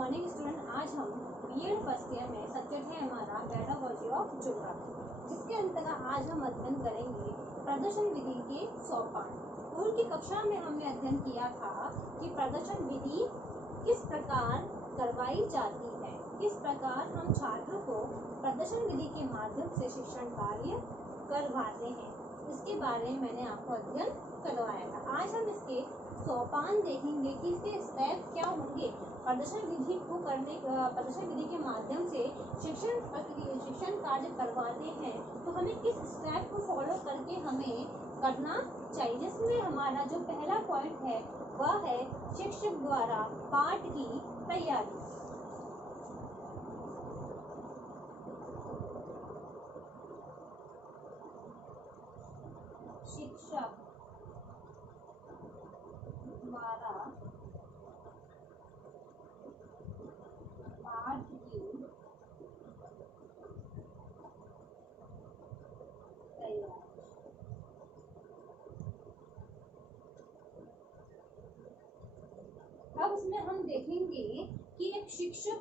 Morning student. आज हम BEd first year में सब्जेक्ट है हमारा पेडागोजी ऑफ ज्योग्राफी, जिसके अंतर्गत आज हम अध्ययन करेंगे प्रदर्शन विधि के सोपान। पूर्व की कक्षा में हमने अध्ययन किया था कि प्रदर्शन विधि किस प्रकार करवाई जाती है, किस प्रकार हम छात्रों को प्रदर्शन विधि के माध्यम से शिक्षण कार्य करवाते हैं, इसके बारे में मैंने आपको अध्ययन करवाया था। आज हम इसके सोपान देखेंगे कि इसके स्टेप क्या होंगे। प्रदर्शन विधि को करने प्रदर्शन विधि के माध्यम से शिक्षण कार्य करवाते हैं तो हमें किस स्टेप को फॉलो करके हमें करना चाहिए, जिसमें हमारा जो पहला पॉइंट है वह है शिक्षक द्वारा पाठ की तैयारी। शिक्षक द्वारा पाठ की तैयारी। अब इसमें हम देखेंगे कि एक शिक्षक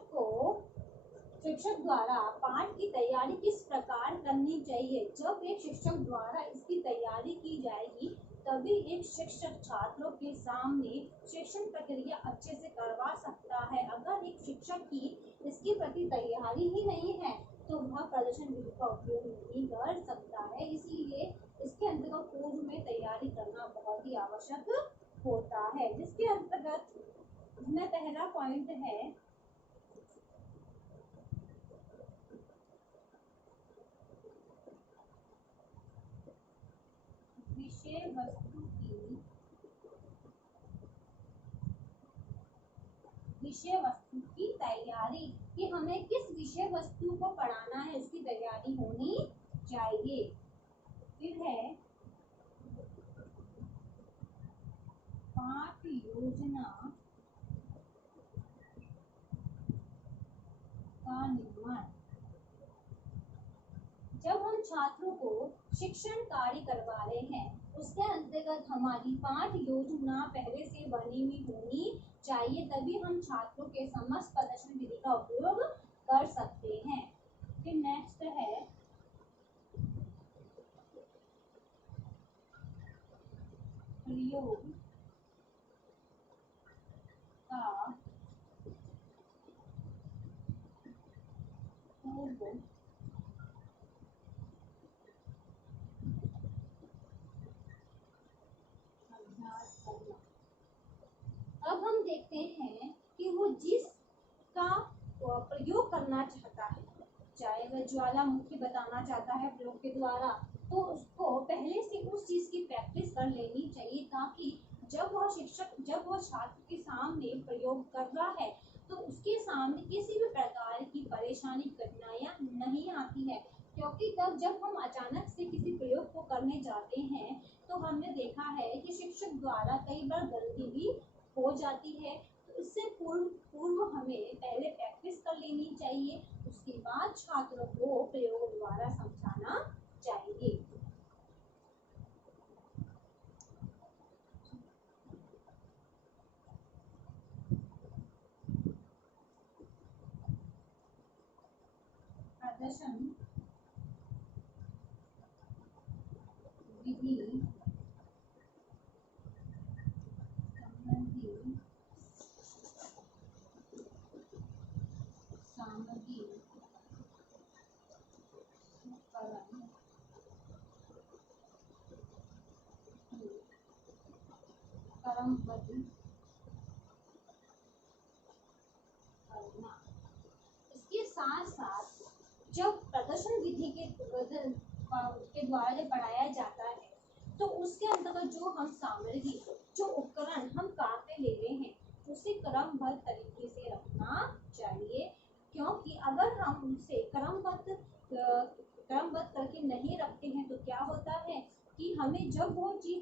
द्वारा पाठ की तैयारी किस प्रकार करनी चाहिए। जब एक शिक्षक द्वारा इसकी तैयारी की जाएगी तभी एक शिक्षक छात्रों के सामने शिक्षण प्रक्रिया अच्छे से करवा सकता है। अगर एक शिक्षक की इसके प्रति तैयारी ही नहीं है तो वह प्रदर्शन विधि का उपयोग नहीं कर सकता है। इसीलिए इसके अंतर्गत पूर्व में तैयारी करना बहुत ही आवश्यक होता है, जिसके अंतर्गत इसमें पहला पॉइंट है विषय वस्तु की तैयारी, कि हमें किस विषय वस्तु को पढ़ाना है उसकी तैयारी होनी चाहिए। फिर है पाठ योजना का निर्माण। जब हम छात्रों को शिक्षण कार्य करवा रहे हैं उसके अंतर्गत हमारी पाठ योजना पहले से बनी हुई होनी चाहिए, तभी हम छात्रों के समस्त प्रदर्शन विधि का उपयोग कर सकते हैं। फिर नेक्स्ट है प्रयोग का पूर्व अभ्यास करना। अब हम देखते हैं कि वो जिसका प्रयोग करना चाहता है, चाहे वह ज्वालामुखी बताना चाहता है प्रयोग के द्वारा, तो उसको पहले से उस चीज की प्रैक्टिस कर लेनी चाहिए, ताकि जब वह छात्र के सामने प्रयोग कर रहा है तो उसके सामने किसी भी प्रकार की परेशानी कठिनाइयां नहीं आती है। क्योंकि तब जब हम अचानक से किसी प्रयोग को करने जाते हैं तो हमने देखा है कि शिक्षक द्वारा कई बार गलती भी हो जाती है। तो इससे पूर्व हमें पहले प्रैक्टिस कर लेनी चाहिए, उसके बाद छात्रों को प्रयोग द्वारा समझाना चाहिए। प्रदर्शन विधि संबंधी सामग्री उपकरण क्रमबद्ध करना। इसके साथ साथ जब प्रदर्शन विधि के द्वारा जब पढ़ाया जाता है तो उसके अंतर्गत जो हम सामग्री, जो उपकरण हम काम में ले रहे हैं उसे क्रमबद्ध तरीके से रखना चाहिए। क्योंकि अगर हम उसे क्रमबद्ध करके नहीं रखते हैं तो क्या होता है कि हमें जब वो चीज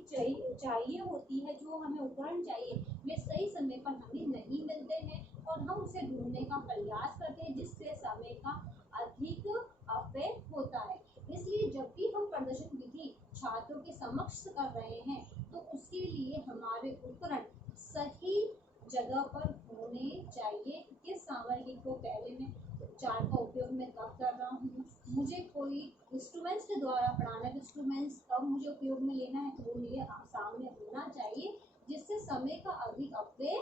चाहिए होती है, जो हमें उपकरण चाहिए, वे सही समय पर हमें नहीं मिलते हैं और हम उसे ढूंढने का प्रयास करते हैं, जिससे समय का अधिक अपव्यय होता है। इसलिए जब भी हम प्रदर्शन विधि छात्रों के समक्ष कर रहे हैं तो उसके लिए हमारे उपकरण सही जगह पर होने चाहिए। के साथ कि को पहले में चार्ट का उपयोग मैं कब कर रहा हूँ, मुझे कोई इंस्ट्रूमेंट्स के द्वारा पढ़ाना, इंस्ट्रूमेंट्स कब मुझे उपयोग में लेना है, तो वो मेरे सामने होना चाहिए, जिससे समय का अधिक अपव्यय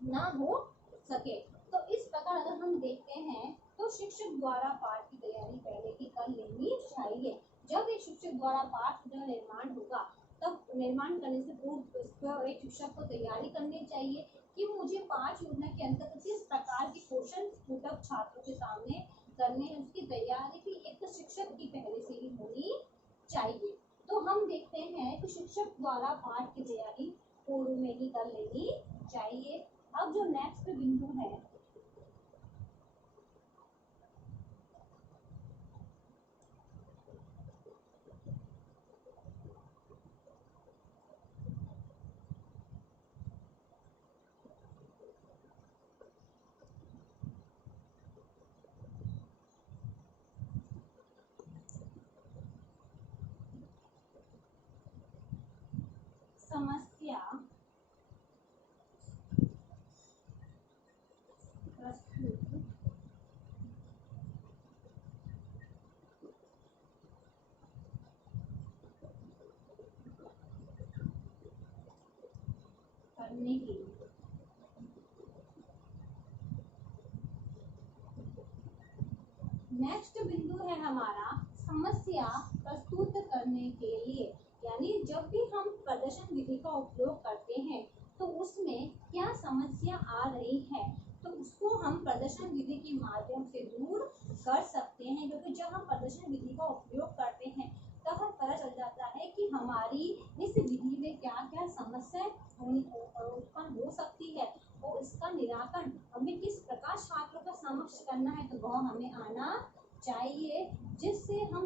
ना हो सके। तो इस प्रकार अगर हम देखते हैं तो शिक्षक द्वारा पाठ की तैयारी पहले की कर लेनी चाहिए। जब एक शिक्षक द्वारा पाठ का निर्माण होगा, तब निर्माण करने से पूर्व एक शिक्षक को तैयारी करनी चाहिए कि मुझे 5 योजना के अंतर्गत किस प्रकार के क्वेश्चन पुटअप छात्रों के सामने करने हैं, उसकी तैयारी भी एक शिक्षक की पहले से ही होनी चाहिए। तो हम देखते हैं कि शिक्षक द्वारा पाठ की तैयारी पूर्व में ही कर लेनी चाहिए। अब जो नेक्स्ट बिंदु है, समस्या प्रस्तुत करने के लिए नेक्स्ट बिंदु है हमारा समस्या प्रस्तुत करने के लिए, यानी जब भी हम प्रदर्शन विधि का उपयोग करते हैं तो उसमें क्या समस्या आ रही है, तो उसको हम प्रदर्शन विधि के माध्यम से दूर कर सकते हैं। क्योंकि जब हम प्रदर्शन विधि का उपयोग करते हैं तब हमें पता चल जाता है कि हमारी इस विधि में क्या क्या समस्या उत्पन्न हो सकती है और इसका निराकरण हमें किस प्रकार छात्रों का समक्ष करना है, तो वह हमें आना चाहिए, जिससे हम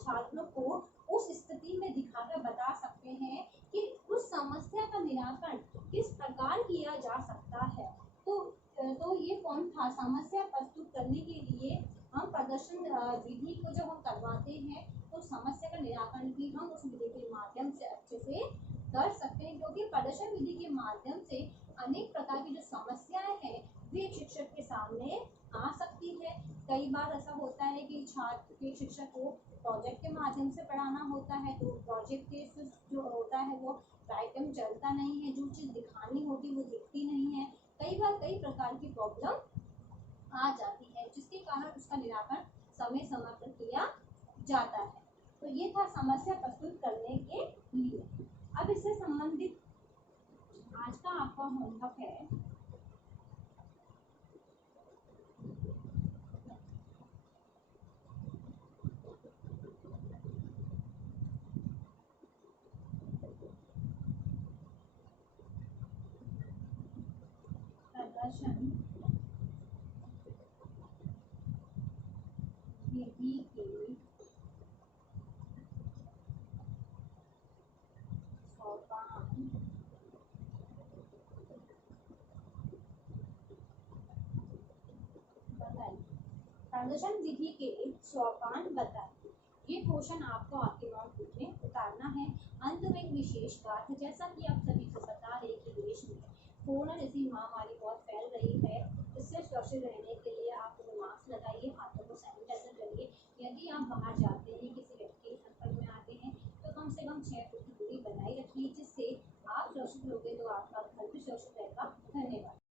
छात्रों को उस स्थिति में दिखाकर बता सकते हैं कि उस समस्या का निराकरण किस प्रकार किया जा सकता है। तो ये कौन था, समस्या प्रस्तुत करने के लिए हम प्रदर्शन विधि को जब हम करवाते हैं तो समस्या का निराकरण भी हम उस विधि के माध्यम से अच्छे से कर सकते हैं। क्योंकि प्रदर्शन विधि के माध्यम से अनेक प्रकार की जो समस्याएं हैं वे शिक्षक के सामने आ सकती है। कई बार ऐसा होता है कि छात्र के शिक्षक को प्रोजेक्ट के माध्यम से पढ़ाना होता है, तो प्रोजेक्ट के जो होता है वो आइटम चलता नहीं है, जो चीज़ दिखानी होती वो दिखती नहीं है। कई बार कई प्रकार की प्रॉब्लम आ जाती है, जिसके कारण उसका निराकरण समय समय पर किया जाता है। तो ये था समस्या प्रस्तुत करने के लिए। अब इससे संबंधित आज का आपका होमवर्क है प्रदर्शन विधि के सोपान बताइए। प्रदर्शन विधि के सोपान बताइए। ये क्वेश्चन आपको आपके नोटबुक में उतारना है। अंत में एक विशेष बात है, जैसा कि आप सभी को पता है कि देश में कोरोना जैसी महामारी